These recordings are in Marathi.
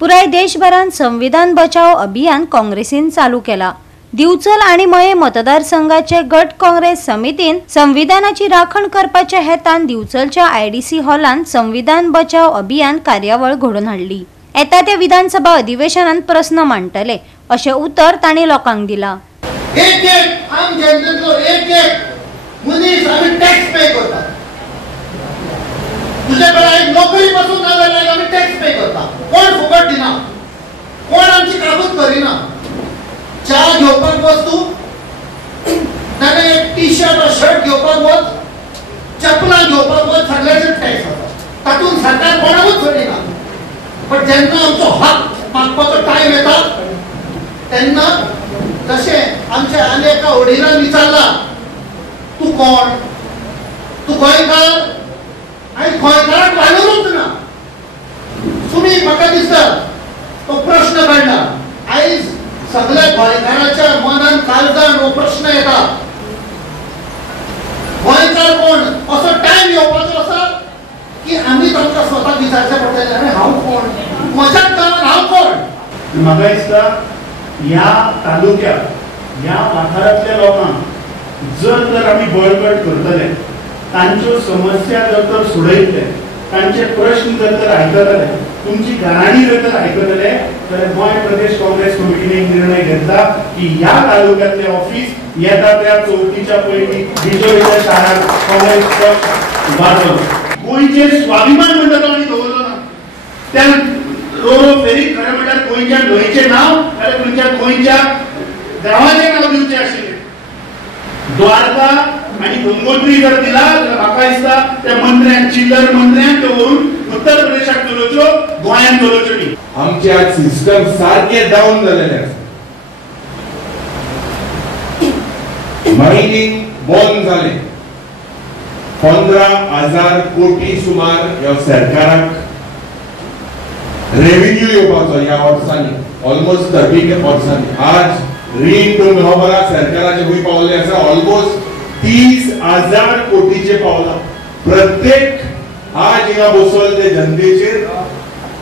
पुराय देशभरात संविधान बचाव अभियान काँग्रेसीन चालू केला। दिवचल आणि मये मतदारसंघाचे गट काँग्रेस समितीन संविधानाची राखण करपाच्या हेतान दिवचलच्या आयडीसी हॉलान संविधान बचाव अभियान कार्यावळ घडोवन हाडली। येता त्या विधानसभा अधिवेशनात प्रश्न मांडटले अशें उतर तांणी लोकांक दिला। एक आम जनतेचो एक मनीस आमी टॅक्स पे करता। तुझे कडेन नोकरी पासून ना जाल्यार आमी टॅक्स पे करता। कोण फुकट दिना, कोण आमची काबूत करिना। चा घेवपाक वस्तू नाजाल्यार एक टी शर्ट वा शर्ट घेवपाक वच, चपलां घेवपाक वच, सगळ्याचेर टॅक्स आसा। तातूंत सरकार कोणाकूच सोडिना। पण जेन्ना आमचो हक मागपाचो टायम येता तेन्ना जशें आमच्या आनी एका वडिलांन विचारला, तूं कोण, तूं गोंयकार? आयज गोंयकाराक वालोरूच ना। तुमी म्हाका दिसता तो प्रश्न काडला। आयज सगळ्या गोंयकाराच्या मनान काळजान हो प्रश्न येता, गोंयकार कोण? असो टायम येवपाचो आसा की आमी तांकां स्वता विचारचें पडटलें, अरे हांव कोण, म्हज्या गांवांत हांव कोण? म्हाका दिसता ह्या तालुक्यात ह्या वाठारांतल्या लोकांक जर आमी बळकट करतले, तांच्यो समस्या जर सोडयतले, तांचे प्रश्न जर आयकतले, तुमची गाराणी जर आयकतले, जाल्यार गोंय प्रदेश काँग्रेस कमिटीने एक निर्णय घेतला की ह्या तालुक्यातले ऑफिस येता त्या 34च्या पयलीं बिचोलीच्या शारांत काँग्रेस पक्ष उबारलो। गोंयचे स्वाभिमान म्हणटा तो आमी दवरलो ना। त्या रोरो फेरीत खरें म्हणल्यार गोंयच्या न्हंयचें नांव जाल्यार खंयच्या गोंयच्या गांवाचें नांव दिवचें आशिल्लें। द्वारका आणि गंगोत्री जर दिला जाल्यार म्हाका दिसता त्या मंत्र्यांक, चिल्लर मंत्र्यांक तो व्हरून उत्तर प्रदेशाक चलोवच्यो, गोंयांत चलोवच्यो न्ही। आमचे आज सिस्टम सारखे डाऊन झालेले आसा। मायनिंग बंद जाले। 15,000 कोटी सुमार ह्या सरकाराक रेव्हेन्यू येवपाचो ह्या वर्सांनी, ऑलमोस्ट 30 वर्सांनी। आज रीण टू मेहबरा सरकाराचे खूंय पावले आसा, ऑलमोस्ट 30,000 कोटीचे पावला। प्रत्येक आज हिंगा बसोल ते जनतेचेर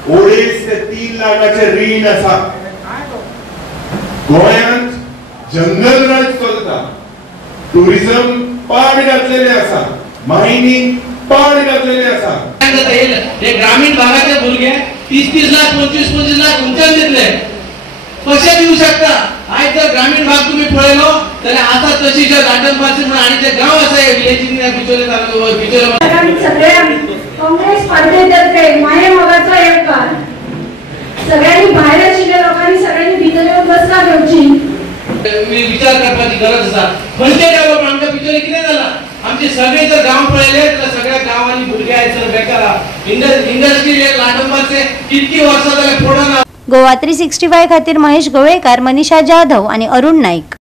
2.5 ते 3 लाखाचे रीण आसा। गोंयांत जंगल राज चलता, टुरिझम पाड घातलेले आसा, मायनिंग पाड घातलेले आसा। हे ग्रामीण भागाचे भुरगे 30-30 लाख 25-25 लाख उंचन दितले, कशे दिवू शकता? आज जर ग्रामीण भाग तुम्ही पळयलो जाल्यार आता तशीच्या घाटनपासी म्हणून आणि जे गाव आसा विलेजीन बिचोले तालुक्यावर बिचोले सगळे काँग्रेस पार्टीतर्फे माये मोगाचो येवकार। सगळ्यांनी भायर आशिल्ल्या लोकांनी सगळ्यांनी भितर येवन बसका घेवची, विचार करपाची गरज आसा। म्हणजे डेव्हलपमेंट आमच्या बिचोले कितें जाला? आमचे सगळे जर गाव पळयले जाल्यार सगळ्या गावांनी भुरगे आयज बेकार इंडस्ट्री लाटंबाचे कितकी वर्सां जाल्यार पडना। गोवा 365 खातीर महेश गोवेकार, मनीषा जाधव आणि अरुण नाईक।